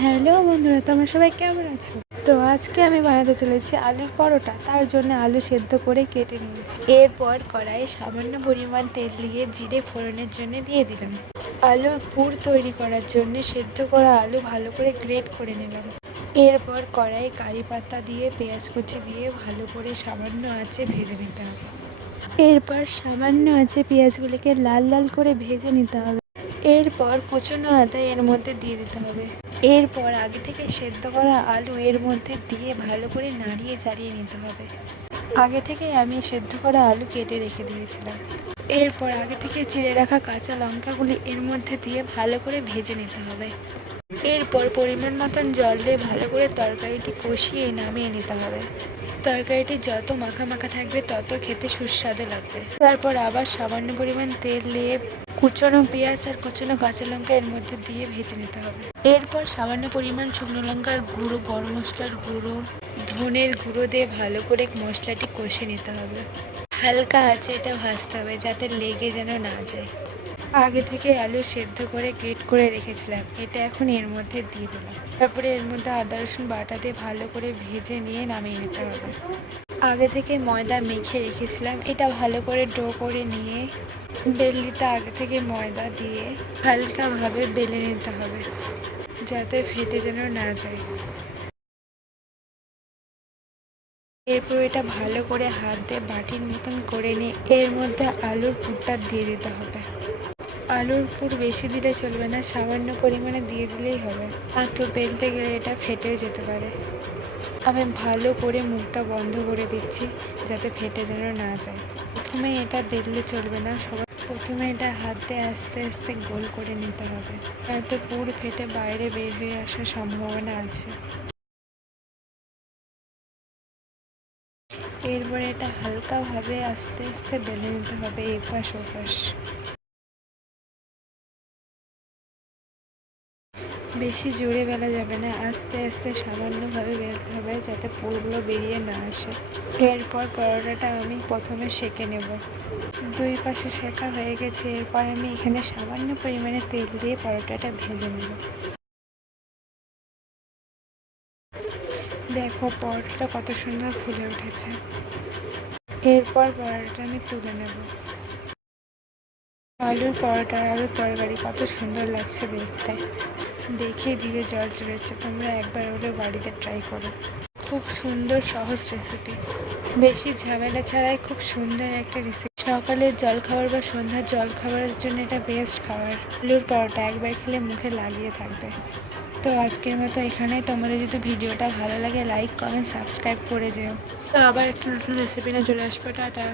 Hello বন্ধুরা, তোমরা সবাই কেমন আছো? তো আজকে আমি বানাতে চলেছি আলুর পরোটা। তার জন্য আলু সেদ্ধ করে কেটে নিয়েছি। এরপর কড়াইয়ে সামান্য পরিমাণ তেল দিয়ে জিরে ফোড়নের জন্য দিয়ে দিলাম। আলুর পুর তৈরি করার জন্য সেদ্ধ করা আলু ভালো করে গ্রেট করে নিলাম। এরপর কড়াইয়ে কারি পাতা দিয়ে পেঁয়াজ কুচি দিয়ে ভালো করে সামান্য আঁচে ভেজে নিতে হবে। এরপর সামান্য আঁচে পেঁয়াজগুলিকে লাল লাল করে ভেজে নিতে হবে। এরপর কুচনো আদা এর মধ্যে দিয়ে দিতে হবে। এরপর আগে থেকে সেদ্ধ করা আলু এর মধ্যে দিয়ে ভালো করে নাড়িয়ে চাড়িয়ে নিতে হবে। আগে থেকে আমি সেদ্ধ করা আলু কেটে রেখে দিয়েছিলাম। এরপর আগে থেকে চিড়ে রাখা কাঁচা লঙ্কাগুলি এর মধ্যে দিয়ে ভালো করে ভেজে নিতে হবে। এরপর পরিমাণ মতন জল দিয়ে ভালো করে তরকারিটি কষিয়ে নামিয়ে নিতে হবে। তরকারিটি যত মাখা মাখা থাকবে তত খেতে সুস্বাদু লাগবে। তারপর আবার সামান্য পরিমাণ তেল দিয়ে কুচনো পেঁয়াজ আর কুচনো কাঁচা লঙ্কা এর মধ্যে দিয়ে ভেজে নিতে হবে। এরপর সামান্য পরিমাণ শুকনো লঙ্কার গুঁড়ো, গরম মশলার গুঁড়ো, ধনের গুঁড়ো দিয়ে ভালো করে মশলাটি কষে নিতে হবে। হালকা আঁচে এটা ভাজতে হবে যাতে লেগে যেন না যায়। আগে থেকে আলু সেদ্ধ করে গ্রেট করে রেখেছিলাম, এটা এখন এর মধ্যে দিয়ে দিলাম। তারপরে এর মধ্যে আদা রসুন বাটা দিয়ে ভালো করে ভেজে নিয়ে নামিয়ে নিতে হবে। আগে থেকে ময়দা মেখে রেখেছিলাম, এটা ভালো করে ডো করে নিয়ে বেলনিতে আগে থেকে ময়দা দিয়ে হালকাভাবে বেলে নিতে হবে যাতে ফেটে যেন না যায়। এরপর এটা ভালো করে হাত দিয়ে বাটির মতন করে নিয়ে এর মধ্যে আলুর পুরটা দিয়ে দিতে হবে। আলুর পুর বেশি দিলে চলবে না, সামান্য পরিমাণে দিয়ে দিলেই হবে, আর তো বেলতে গেলে এটা ফেটেও যেতে পারে। আমি ভালো করে মুখটা বন্ধ করে দিচ্ছি যাতে ফেটে যেন না যায়। প্রথমে এটা বেললে চলবে না, সবার প্রথমে এটা হাত দিয়ে আস্তে আস্তে গোল করে নিতে হবে, নয়তো পুর ফেটে বাইরে বের হয়ে আসার সম্ভাবনা আছে। এরপরে এটা হালকাভাবে আস্তে আস্তে বেলে নিতে হবে এপাশ ওপাশ। বেশি জোরে বেলা যাবে না, আস্তে আস্তে সামান্যভাবে বেলতে হবে যাতে পুরগুলো বেরিয়ে না আসে। এরপর পরোটাটা আমি প্রথমে সেঁকে নেব। দুই পাশে সেঁকা হয়ে গেছে, এরপর আমি এখানে সামান্য পরিমাণে তেল দিয়ে পরোটাটা ভেজে নেব। দেখো পরোটাটা কত সুন্দর ফুলে উঠেছে। এরপর পরোটাটা আমি তুলে নেব। আলুর পরোটা আর আলুর তরকারি কত সুন্দর লাগছে দেখতে, দেখে জিভে জল চলে যাচ্ছে। তোমরা একবার হলেও বাড়িতে ট্রাই করো। খুব সুন্দর সহজ রেসিপি, বেশি ঝামেলা ছাড়াই খুব সুন্দর একটা রেসিপি। সকালের জলখাবার বা সন্ধ্যার জলখাবারের জন্য এটা বেস্ট খাবার। আলুর পরোটা একবার খেলে মুখে লাগিয়ে থাকবে। তো আজকের মতো এখানেই। তোমাদের যদি ভিডিওটা ভালো লাগে লাইক কমেন্ট সাবস্ক্রাইব করে যেও। তো আবার একটা নতুন রেসিপি নিয়ে চলে আসবো। টাটা।